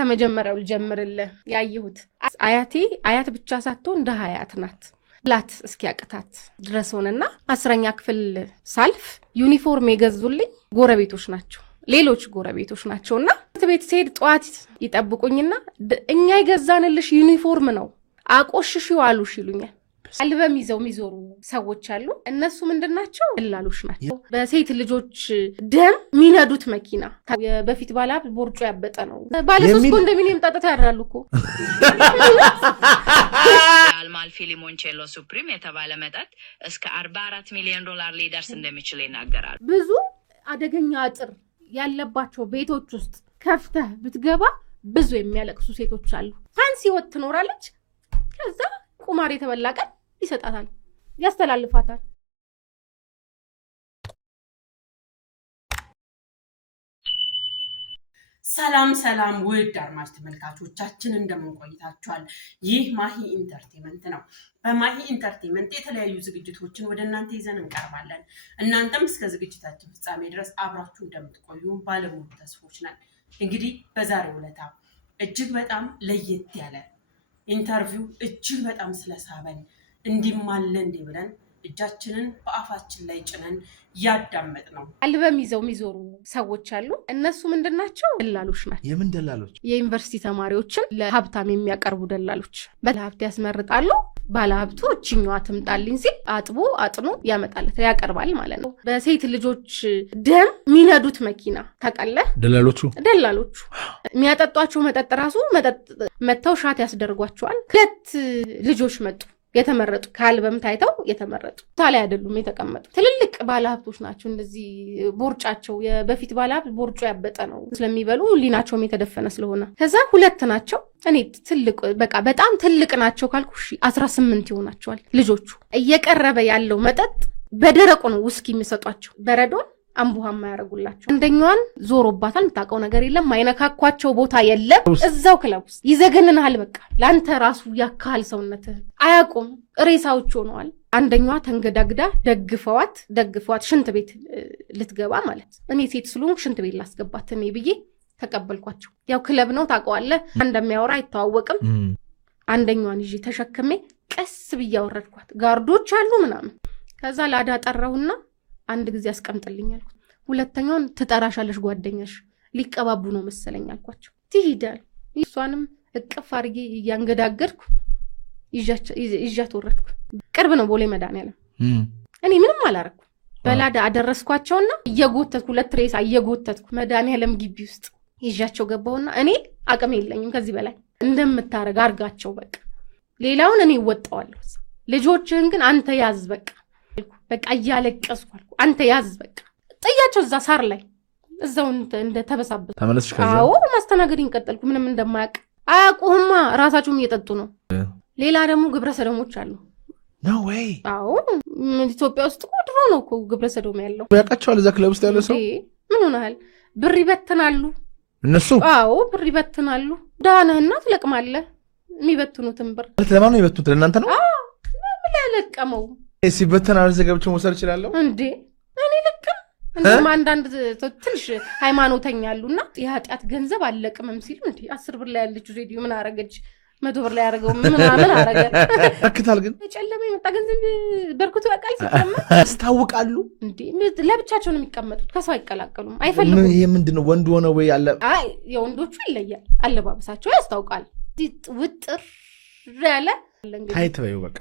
ከመጀመሪያው ልጀምርልህ ያየሁት አያት ብቻ ሳትሆን እንደ ሀያት ናት ላት እስኪያቅታት ድረስ ሆነና 10ኛ ክፍል ሳልፍ ዩኒፎርም የገዙልኝ ጎረቤቶች ናቸው ሌሎች ጎረቤቶች ናቸውና ቤት ሲሄድ ጧት ይጠብቁኝና እኛ ይገዛንልሽ ዩኒፎርም ነው አቆሽሽው አሉሽ ይሉኛል አልበም ይዘው የሚዞሩ ሰዎች አሉ እነሱ ምንድናቸው ደላሎች ናቸው በሴት ልጆች ደም ሚነዱት መኪና በፊት ባላብ ቦርጮ ያበጠ ነው ባለሶስት ኮንዶሚኒየም ጣጣ ያራሉ እኮ አልማልፊ ሊሞንቼሎ ሱፕሪም የተባለ መጠጥ እስከ $44 ሚሊዮን ሊደርስ እንደሚችል ይናገራል ብዙ አደገኛ አጥር ያለባቸው ቤቶች ውስጥ ከፍተህ ብትገባ ብዙ የሚያለቅሱ ሴቶች አሉ ፋንሲ ወጥ ትኖራለች ከዛ ቁማር የተበላቀ ይሰጣታል ያስተላልፋታል ሰላም ውድ አድማጭ ተመልካቾቻችን እንደምን ቆይታችኋል ይህ ማሂ ኢንተርቴይንመንት ነው በማሂ ኢንተርቴይንመንት የተለያዩ ዝግጅቶችን ወደ እናንተ ይዘን እንቀርባለን እናንተም እስከ ዝግጅታችን ፍጻሜ ድረስ አብራችሁ እንደምትቆዩ ባለሙሉ ተስፎች ነን እንግዲህ በዛሬው ዕለት እጅግ በጣም ለየት ያለ ኢንተርቪው እጅግ በጣም ስለሳበን እንዲማለ እንዲብለን እጃችንን በአፋችን ላይ ጭነን ያዳመጥ ነው አልበም ይዘው የሚዞሩ ሰዎች አሉ እነሱ ምንድናቸው ደላሎች ናቸው የምን ደላሎች የዩኒቨርሲቲ ተማሪዎችን ለሀብታም የሚያቀርቡ ደላሎች በሀብት ያስመርጣሉ ባለሀብቱ እቺኛዋ ትምጣልኝ ሲል አጥኖ ያመጣለት ያቀርባል ማለት ነው በሴት ልጆች ደም ሚነዱት መኪና ታውቃለህ ደላሎቹ የሚያጠጧቸው መጠጥ ራሱ መተው ሻት ያስደርጓቸዋል ሁለት ልጆች መጡ የተመረጡ ካልበም ታይተው የተመረጡ ታላ አይደሉም የተቀመጡ ትልልቅ ባለሀብቶች ናቸው እንደዚህ ቦርጫቸው በፊት ባለሀብት ቦርጮ ያበጠ ነው ስለሚበሉ ሊናቸውም የተደፈነ ስለሆነ ከዛ ሁለት ናቸው እኔ ትልቅ በቃ በጣም ትልቅ ናቸው ካልኩሽ 18 ይሆናቸዋል ልጆቹ እየቀረበ ያለው መጠጥ በደረቁ ነው ውስኪ የሚሰጧቸው በረዶን አንቡሃማ ያረጉላቸው አንደኛዋን ዞሮባታል ታቀው ነገር የለም ማይነካኳቸው ቦታ የለም እዛው ክለብ ውስጥ ይዘገንናል በቃ ላንተ ራሱ ያካል ሰውነት አያቆም ሬሳዎች ሆነዋል አንደኛዋ ተንገዳግዳ ደግፈዋት ሽንት ቤት ልትገባ ማለት እኔ ሴት ስለሆንኩ ሽንት ቤት ላስገባት እኔ ብዬ ተቀበልኳቸው ያው ክለብ ነው ታቀዋለ እንደሚያወራ አይተዋወቅም አንደኛዋን ይዤ ተሸክሜ ቀስ ብዬ አወረድኳት ጋርዶች አሉ ምናምን ከዛ ላዳ ጠራውና አንድ ጊዜ አስቀምጥልኛል ሁለተኛውን ትጠራሻለሽ ጓደኛሽ ሊቀባቡ ነው መሰለኝ አልኳቸው ትሄዳል እሷንም እቅፍ አርጌ ያንገዳገድኩ ይዣት ወረድኩ ቅርብ ነው ቦሌ መድኃኒዓለም እኔ ምንም አላረኩ በላዳ አደረስኳቸውና እየጎተትኩ ሁለት ሬሳ እየጎተትኩ መድኃኒዓለም ግቢ ውስጥ ይዣቸው ገባውና እኔ አቅም የለኝም ከዚህ በላይ እንደምታረግ አርጋቸው በቃ ሌላውን እኔ ወጣዋለሁ ልጆችህን ግን አንተ ያዝ በቃ እያለቀስኩ አንተ ያዝ በቃ ጥያቸው እዛ ሳር ላይ እዛው እንደ ተበሳበሱ ተመለስሽ ከዛ አዎ ማስተናገድን ቀጠልኩ ምንም እንደማያውቅ አያውቁህማ ራሳቸውም እየጠጡ ነው ሌላ ደግሞ ግብረ ሰዶሞች አሉ no way አዎ ኢትዮጵያ ውስጥ ድሮ ነው እኮ ግብረ ሰዶም ያለው ያውቃቸዋል እዛ ክለብ ውስጥ ያለ ሰው ምን ሆነሃል ብር ይበትናሉ እነሱ አዎ ብር ይበትናሉ ዳነህና ትለቅማለህ የሚበትኑትን ብር ለማን ነው ይበትኑት ለእናንተ ነው ምን ያለቀመው ሲበተን አልዘገብቸው መሰር ይችላል እንዴ እኔ ልቅም እንደማ አንዳንድ ትንሽ ሃይማኖተኛ አሉና የኃጢአት ገንዘብ አለቅምም ሲሉ እንዴ 10 ብር ላይ ያለችው ሬዲዮ ምን አረገች 100 ብር ላይ ያረጋው ምን አረገ አክታል ግን ጨለማ የመጣ ገንዘብ በርኩቱ ያቃል ሲቀመጥ አስታውቃሉ እንዴ ለብቻቸው ነው የሚቀመጡት ከሰው አይቀላቀሉም አይፈልጉም ይሄ ምንድነው ወንድ ሆነ ወይ አለ አይ የወንዶቹ ይለያል አለባበሳቸው ያስታውቃል ውጥር ያለ ታይት በዩ በቃ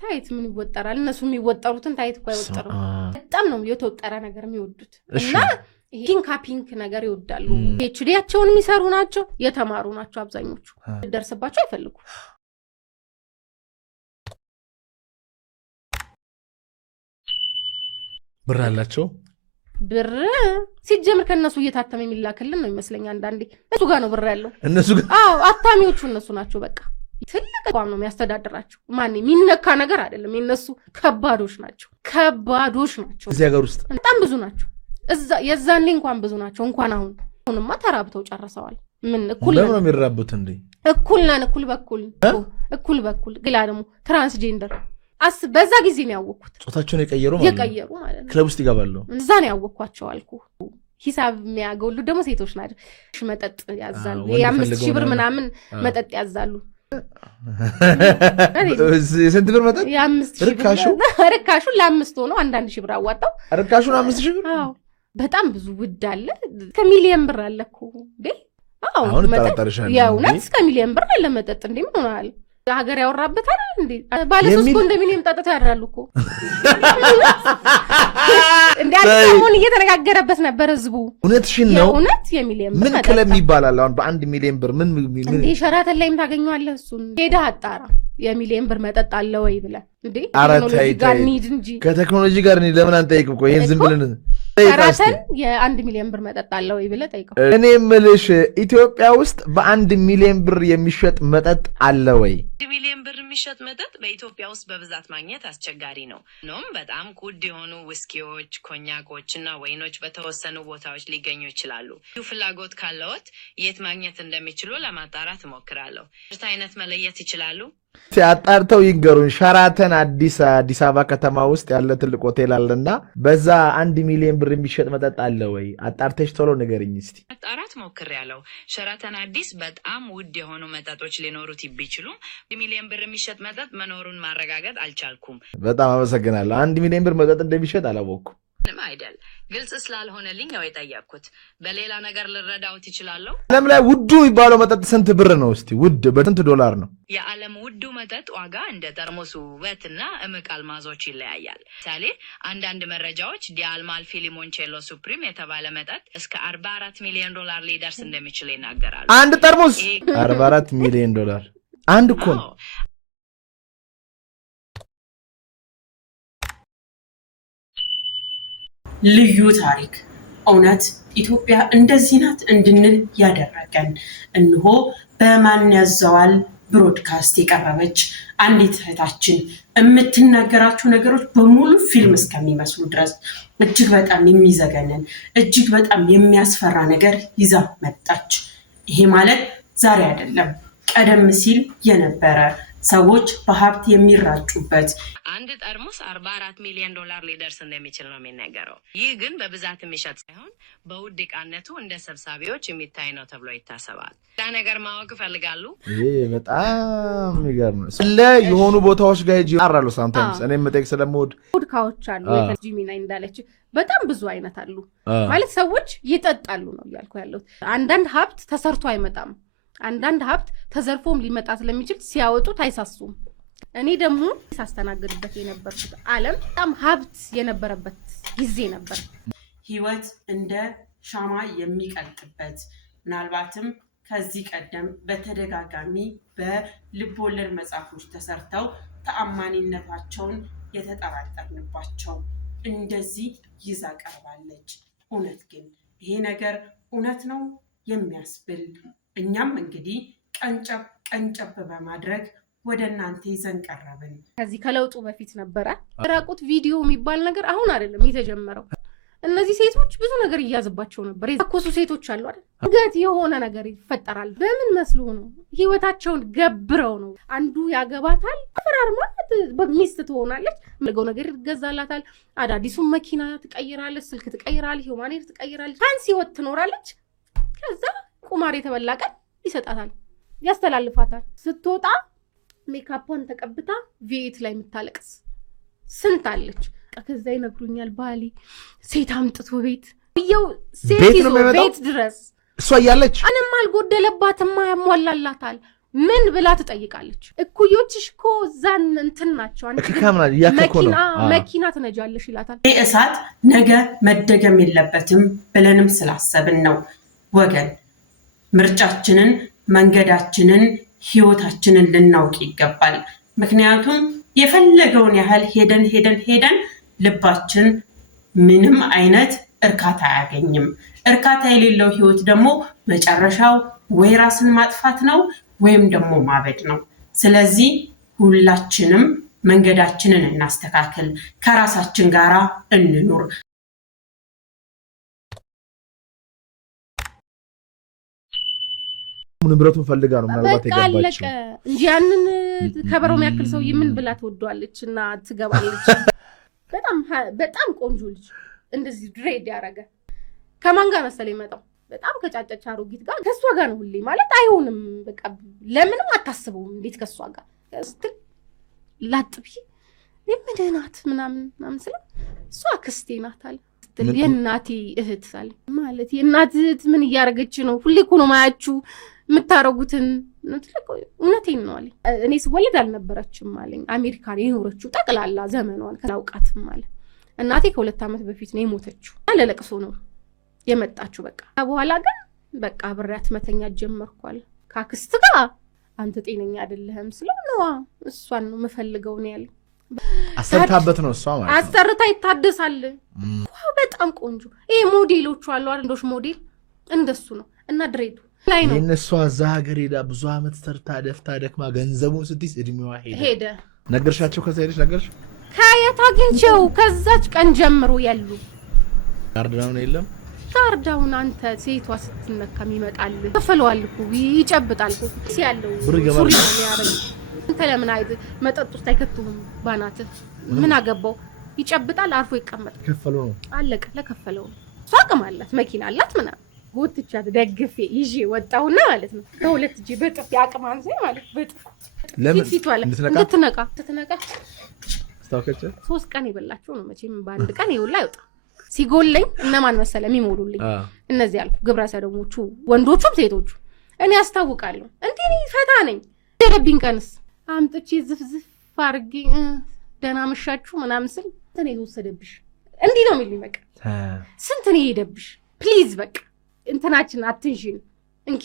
ታይት ምን ይወጣራል እነሱ የሚወጣሩትን ታይት እኮ አይወጣሩ በጣም ነው የተወጠረ ነገር የሚወዱት እና ፒንክ ነገር ይወዳሉ ኤችዲያቸውን የሚሰሩ ናቸው የተማሩ ናቸው አብዛኞቹ ደርሰባቸው አይፈልጉ ብር አላቸው ብር ሲጀምር ከነሱ እየታተመ የሚላክልን ነው ይመስለኛል አንዳንዴ እሱ ጋር ነው ብር ያለው እነሱ ጋር አዎ አታሚዎቹ እነሱ ናቸው በቃ ትልቅ ቋም ነው የሚያስተዳድራቸው ማን የሚነካ ነገር አይደለም የነሱ ከባዶች ናቸው እዚህ ሀገር ውስጥ በጣም ብዙ ናቸው እዛ የዛኔ እንኳን ብዙ ናቸው እንኳን አሁንማ ተራብተው ጨርሰዋል ምን እኩል ነው የሚራቡት እንዴ እኩል ነን እኩል በኩል ግላ ደግሞ ትራንስጀንደር በዛ ጊዜ ነው ያወቅኩት ጾታቸውን የቀየሩ ማለት ነው ክለብ ውስጥ ይገባሉ እዛ ነው ያወቅኳቸው አልኩ ሂሳብ የሚያጎሉ ደግሞ ሴቶች ናቸው። መጠጥ ያዛሉ። የ5,000 ብር ምናምን መጠጥ ያዛሉ። የስንት ብር መጠጥ? ርካሹ ለ5 ሆኖ አንዳንድ ሺህ ብር አዋጣው። ርካሹን 5,000 ብር? አዎ በጣም ብዙ ውድ አለ። ከሚሊየን ብር አለ እኮ እንዴ! አሁን ተጠራጠርሻለሁ። የእውነት እስከ ሚሊየን ብር አለ መጠጥ። እንዴ ምን ሆናል? ሀገር ያወራበታል እንዴ? ባለ 3 ኮንዶሚኒየም ጠጥተው ያድራሉ እኮ እንዴ! አሁን እየተነጋገረበት ነበር ህዝቡ። እውነትሽን ነው። እውነት የሚሊየን ብር ምን ክለብ ይባላል አሁን በ1 ሚሊየን ብር? ምን እንዴ ሸራተን ላይም ታገኘዋለህ። እሱን ሄደህ አጣራ። የሚሊየን ብር መጠጥ አለ ወይ ብለህ እንዴ? ቴክኖሎጂ ጋር እንሂድ እንጂ ከቴክኖሎጂ ጋር እንሂድ። ለምን አንጠይቅም? እኮ ይሄን ዝም ብለን ሸራተን የ1 ሚሊየን ብር መጠጥ አለ ወይ ብለህ ጠይቀው። እኔ የምልሽ ኢትዮጵያ ውስጥ በ1 ሚሊየን ብር የሚሸጥ መጠጥ አለ ወይ? 1 ሚሊዮን ብር የሚሸጥ መጠጥ በኢትዮጵያ ውስጥ በብዛት ማግኘት አስቸጋሪ ነው። ኖም በጣም ውድ የሆኑ ውስኪዎች፣ ኮኛኮች እና ወይኖች በተወሰኑ ቦታዎች ሊገኙ ይችላሉ። ፍላጎት ካለዎት የት ማግኘት እንደሚችሉ ለማጣራት እሞክራለሁ። ምርት አይነት መለየት ይችላሉ? አጣርተው ይንገሩን። ሸራተን አዲስ አበባ ከተማ ውስጥ ያለ ትልቅ ሆቴል አለና በዛ 1 ሚሊዮን ብር የሚሸጥ መጠጥ አለ ወይ? አጣርተሽ ቶሎ ንገርኝ እስቲ። ማጣራት ሞክሬያለሁ። ሸራተን አዲስ በጣም ውድ የሆኑ መጠጦች ሊኖሩት ቢችሉም 1 ሚሊዮን ብር የሚሸጥ መጠጥ መኖሩን ማረጋገጥ አልቻልኩም። በጣም አመሰግናለሁ። 1 ሚሊዮን ብር መጠጥ እንደሚሸጥ አላወቅኩም። ምንም አይደል። ግልጽ ስላልሆነልኝ ነው የጠየቅኩት። በሌላ ነገር ልረዳውት ይችላለሁ? ዓለም ላይ ውዱ የሚባለው መጠጥ ስንት ብር ነው? እስቲ ውድ በስንት ዶላር ነው? የዓለም ውዱ መጠጥ ዋጋ እንደ ጠርሙሱ ውበትና እምቅ አልማዞች ይለያያል። ምሳሌ አንዳንድ መረጃዎች ዲአልማልፊ ሊሞንቼሎ ሱፕሪም የተባለ መጠጥ እስከ 44 ሚሊዮን ዶላር ሊደርስ እንደሚችል ይናገራሉ። አንድ ጠርሙስ 44 ሚሊዮን ዶላር አንድ እኮ ነው። ልዩ ታሪክ እውነት ኢትዮጵያ እንደዚህ ናት እንድንል ያደረገን እንሆ በማን ያዘዋል ብሮድካስት የቀረበች አንዲት እህታችን የምትናገራቸው ነገሮች በሙሉ ፊልም እስከሚመስሉ ድረስ እጅግ በጣም የሚዘገንን እጅግ በጣም የሚያስፈራ ነገር ይዛ መጣች። ይሄ ማለት ዛሬ አይደለም፣ ቀደም ሲል የነበረ ሰዎች በሀብት የሚራጩበት አንድ ጠርሙስ 44 ሚሊዮን ዶላር ሊደርስ እንደሚችል ነው የሚነገረው። ይህ ግን በብዛት የሚሸጥ ሳይሆን በውድ ዕቃነቱ እንደ ሰብሳቢዎች የሚታይ ነው ተብሎ ይታሰባል። ያ ነገር ማወቅ ይፈልጋሉ? ይሄ በጣም የሚገርም ነው። ስለ የሆኑ ቦታዎች ጋር ሄጄ አራሉ ሳምታይምስ እኔም መጠየቅ ስለምወድ ፖድካዎች አሉ። ጂሚናይ እንዳለች በጣም ብዙ አይነት አሉ። ማለት ሰዎች ይጠጣሉ ነው እያልኩ ያለሁት። አንዳንድ ሀብት ተሰርቶ አይመጣም። አንዳንድ ሀብት ተዘርፎም ሊመጣ ስለሚችል ሲያወጡት አይሳሱም። እኔ ደግሞ ሳስተናግድበት የነበርኩት ዓለም በጣም ሀብት የነበረበት ጊዜ ነበር። ህይወት እንደ ሻማ የሚቀልጥበት ምናልባትም ከዚህ ቀደም በተደጋጋሚ በልቦለድ መጽሐፎች ተሰርተው ተአማኒነታቸውን የተጠራጠርንባቸው እንደዚህ ይዛ ቀርባለች። እውነት ግን ይሄ ነገር እውነት ነው የሚያስብል እኛም እንግዲህ ቀንጨብ በማድረግ ወደ እናንተ ይዘን ቀረብን። ከዚህ ከለውጡ በፊት ነበረ ራቁት ቪዲዮ የሚባል ነገር አሁን አይደለም የተጀመረው። እነዚህ ሴቶች ብዙ ነገር እያዝባቸው ነበር። የተኮሱ ሴቶች አሉ አይደል? ድንገት የሆነ ነገር ይፈጠራል። በምን መስሎ ነው? ህይወታቸውን ገብረው ነው። አንዱ ያገባታል፣ አፈራርማ ሚስት ትሆናለች፣ ምልገው ነገር ይገዛላታል፣ አዳዲሱን መኪና ትቀይራለች፣ ስልክ ትቀይራለች፣ ሂውማኔር ትቀይራለች፣ ፋንሲ ህይወት ትኖራለች። ከዛ ቁማር የተበላ ቀን ይሰጣታል፣ ያስተላልፋታል። ስትወጣ ሜካፓን ተቀብታ ቪኤት ላይ የምታለቅስ ስንት አለች። ከዛ ይነግሩኛል ባሌ ሴት አምጥቶ ቤት ይው ሴት ይዞ ቤት ድረስ እሷ እያለች ምንም አልጎደለባትም፣ ያሟላላታል። ምን ብላ ትጠይቃለች? እኩዮችሽ እኮ እዛን እንትን ናቸው፣ መኪና ትነጃለሽ ይላታል። ይህ እሳት ነገ መደገም የለበትም ብለንም ስላሰብን ነው ወገን። ምርጫችንን፣ መንገዳችንን፣ ህይወታችንን ልናውቅ ይገባል። ምክንያቱም የፈለገውን ያህል ሄደን ልባችን ምንም አይነት እርካታ አያገኝም። እርካታ የሌለው ህይወት ደግሞ መጨረሻው ወይ ራስን ማጥፋት ነው ወይም ደግሞ ማበድ ነው። ስለዚህ ሁላችንም መንገዳችንን እናስተካክል፣ ከራሳችን ጋር እንኑር። ንብረቱን ፈልጋ ነው ምናልባት የገባችው እንጂ ያንን ከበሮ የሚያክል ሰው ምን ብላ ትወደዋለች እና ትገባለች። በጣም ቆንጆ ልጅ እንደዚህ ድሬድ ያደረገ ከማን ጋር መሰለኝ መጣው በጣም ከጫጨች አሮጊት ጋር ከሷ ጋር ነው ሁሌ ማለት አይሆንም በቃ ለምንም አታስበውም እንዴት ከሷ ጋር ስትል ላጥብይ ለምንድናት ምናምን ስለ እሷ አክስቴ ናት አለ የእናቴ እህት አለ ማለት የእናት እህት ምን እያረገች ነው ሁሌ እኮ ነው ማያችሁ የምታረጉትን እውነቴን ነው አለ እኔ ስወለድ አልነበረችም አለኝ አሜሪካን የኖረችው ጠቅላላ ዘመኗን ከላውቃትም አለ እናቴ ከ2 ዓመት በፊት ነው የሞተችው ለለቅሶ ነው የመጣችው በቃ በኋላ ግን በቃ ብሪያት መተኛት ጀመርኳል ካክስት ጋር አንተ ጤነኛ አይደለህም ስለሆነ እሷን ነው መፈልገው ነው ያለ አሰርታበት ነው እሷ ማለት አሰርታ ይታደሳል በጣም ቆንጆ ይሄ ሞዴሎቹ አሉ አንዶሽ ሞዴል እንደሱ ነው እና ድሬዱ ላይ ነው የነሱ አዛ ሀገር ሄዳ ብዙ አመት ሰርታ ደፍታ ደክማ ገንዘቡን ስትይዝ እድሜዋ ሄደ ነገርሻቸው ከዛ ሄደሽ ነገርሽ ካያታ ግንቸው ከዛች ቀን ጀምሮ ያሉ ካርዳውን የለም ካርዳውን አንተ ሴቷ ስትነካም ይመጣል ተፈለዋል እኮ ይጨብጣል እኮ ሲያለው ሱሪ ነው ያረግ እንተ ለምን አይድ መጠጥ ውስጥ አይከቱም ባናት ምን አገባው ይጨብጣል አርፎ ይቀመጥ ከፈሉ ነው አለቀ ለከፈለው ሷቅም አላት መኪና አላት ምና ጎትቻት ደግፌ ይዤ ወጣውና ማለት ነው ከሁለት እጄ በጥፍ ያቅማን ዘይ ማለት በጥፍ ለምን እንድትነቃ ስታውከች 3 ቀን ይበላችሁ ነው መቼም በአንድ ቀን ይውላ ይወጣ ሲጎልኝ እነማን መሰለ የሚሞሉልኝ እነዚህ አልኩ ግብረ ሰዶሞቹ ወንዶቹም ሴቶቹ እኔ አስተዋውቃለሁ እንዴ ፈታ ነኝ ደረብኝ ቀንስ አምጥቼ ዝፍዝፍ አርጌ ደና መሻችሁ ምናምን ስል እኔ ወሰደብሽ እንዴ ነው የሚሉኝ በቃ ስንት ነው ሄደብሽ ፕሊዝ በቃ እንትናችን አትንሽን እንኪ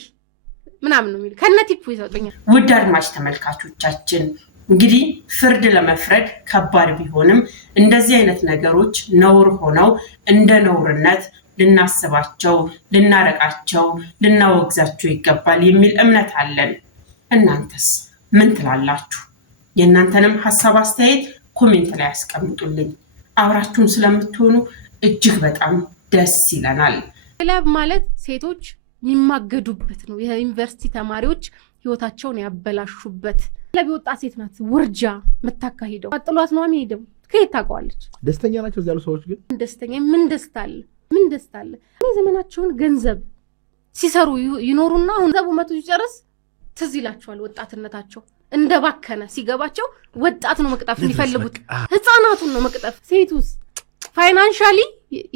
ምናምን ነው የሚሉ ከነቲፑ ይሰጡኛል ውድ አድማጭ ተመልካቾቻችን እንግዲህ ፍርድ ለመፍረድ ከባድ ቢሆንም እንደዚህ አይነት ነገሮች ነውር ሆነው እንደ ነውርነት ልናስባቸው ልናረቃቸው ልናወግዛቸው ይገባል የሚል እምነት አለን እናንተስ ምን ትላላችሁ የእናንተንም ሐሳብ አስተያየት ኮሜንት ላይ አስቀምጡልኝ አብራችሁን ስለምትሆኑ እጅግ በጣም ደስ ይለናል ክለብ ማለት ሴቶች የሚማገዱበት ነው የዩኒቨርሲቲ ተማሪዎች ህይወታቸውን ያበላሹበት ክለብ ወጣት ሴት ናት ውርጃ መታካሂደው አጥሏት ነው የሚሄደው ከየት ታውቃለች ደስተኛ ናቸው ያሉ ሰዎች ግን ደስተኛ ምን ደስታለ ዘመናቸውን ገንዘብ ሲሰሩ ይኖሩና ገንዘቡ መቶ ይጨርስ ትዝ ይላቸዋል ወጣትነታቸው እንደባከነ ሲገባቸው ወጣት ነው መቅጠፍ የሚፈልጉት ህፃናቱን ነው መቅጠፍ ሴቱስ ፋይናንሻሊ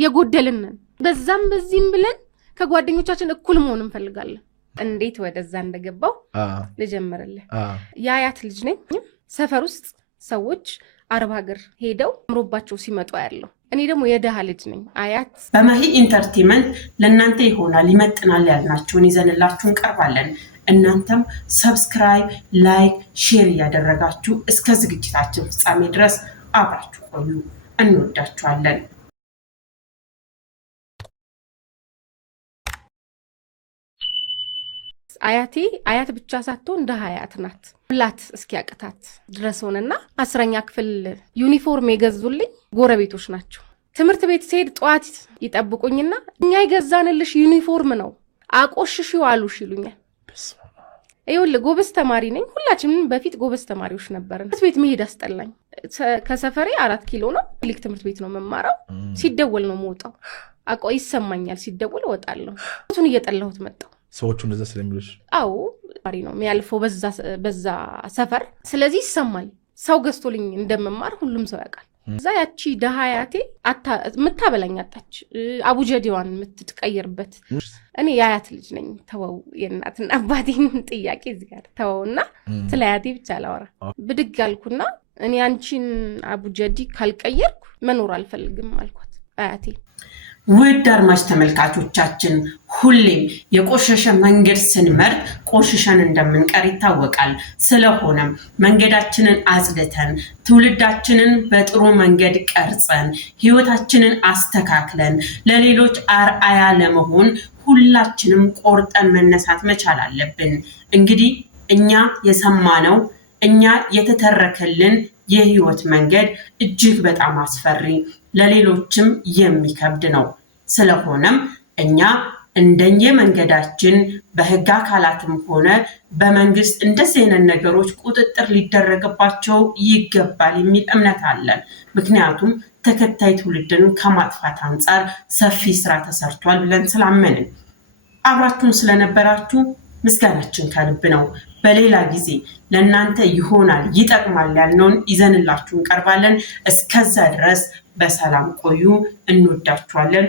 የጎደልነን በዛም በዚህም ብለን ከጓደኞቻችን እኩል መሆን እንፈልጋለን እንዴት ወደዛ እንደገባው ልጀምርልህ ያያት ልጅ ነኝ ሰፈር ውስጥ ሰዎች አረብ ሀገር ሄደው አምሮባቸው ሲመጡ ያለው እኔ ደግሞ የደሃ ልጅ ነኝ አያት በማሂ ኢንተርቴይንመንት ለእናንተ ይሆናል ይመጥናል ያልናቸውን ይዘንላችሁ እንቀርባለን እናንተም ሰብስክራይብ ላይክ ሼር ያደረጋችሁ እስከ ዝግጅታችን ፍጻሜ ድረስ አብራችሁ ቆዩ እንወዳችኋለን አያት ብቻ ሳትሆን እንደ ሀያት ናት ሁላት እስኪያቀታት ድረስ ሆነና 10ኛ ክፍል ዩኒፎርም የገዙልኝ ጎረቤቶች ናቸው ትምህርት ቤት ሲሄድ ጧት ይጠብቁኝና እኛ ይገዛንልሽ ዩኒፎርም ነው አቆሽሽው አሉሽ ይሉኛል አይወል ጎበዝ ተማሪ ነኝ ሁላችንም በፊት ጎበዝ ተማሪዎች ነበርን ትምህርት ቤት መሄድ አስጠላኝ ከሰፈሬ 4 ኪሎ ነው ልክ ትምህርት ቤት ነው መማራው ሲደወል ነው መውጣው አቆ ይሰማኛል ሲደወል ወጣለሁ እሱን እየጠላሁት መጣው ሰዎቹ እንደዛ ስለሚሉሽ አው ማሪ ነው የሚያልፈው በዛ ሰፈር ስለዚህ ይሰማል ሰው ገዝቶልኝ እንደመማር ሁሉም ሰው ያውቃል እዛ ያቺ ደሃያቴ ምታበላኝ አጣች አቡጀዲዋን ምትቀየርበት እኔ ያያት ልጅ ነኝ ተወው የእናትና አባቴን ጥያቄ እዚህ ጋር ተወውና ስለያቴ ብቻ ላወራ ብድግ አልኩና እኔ አንቺን አቡጀዲ ካልቀየርኩ መኖር አልፈልግም አልኳት አያቴ ውድ አድማጭ ተመልካቾቻችን ሁሌም የቆሸሸ መንገድ ስንመርጥ ቆሽሸን እንደምንቀር ይታወቃል ስለሆነም መንገዳችንን አጽድተን ትውልዳችንን በጥሩ መንገድ ቀርጸን ህይወታችንን አስተካክለን ለሌሎች አርአያ ለመሆን ሁላችንም ቆርጠን መነሳት መቻል አለብን እንግዲህ እኛ የሰማነው እኛ የተተረከልን የህይወት መንገድ እጅግ በጣም አስፈሪ ለሌሎችም የሚከብድ ነው ስለሆነም እኛ እንደየ መንገዳችን በህግ አካላትም ሆነ በመንግስት እንደዚህ አይነት ነገሮች ቁጥጥር ሊደረግባቸው ይገባል የሚል እምነት አለን ምክንያቱም ተከታይ ትውልድን ከማጥፋት አንጻር ሰፊ ስራ ተሰርቷል ብለን ስላመንን አብራችሁን ስለነበራችሁ ምስጋናችን ከልብ ነው። በሌላ ጊዜ ለእናንተ ይሆናል ይጠቅማል ያልነውን ይዘንላችሁ እንቀርባለን። እስከዛ ድረስ በሰላም ቆዩ። እንወዳችኋለን።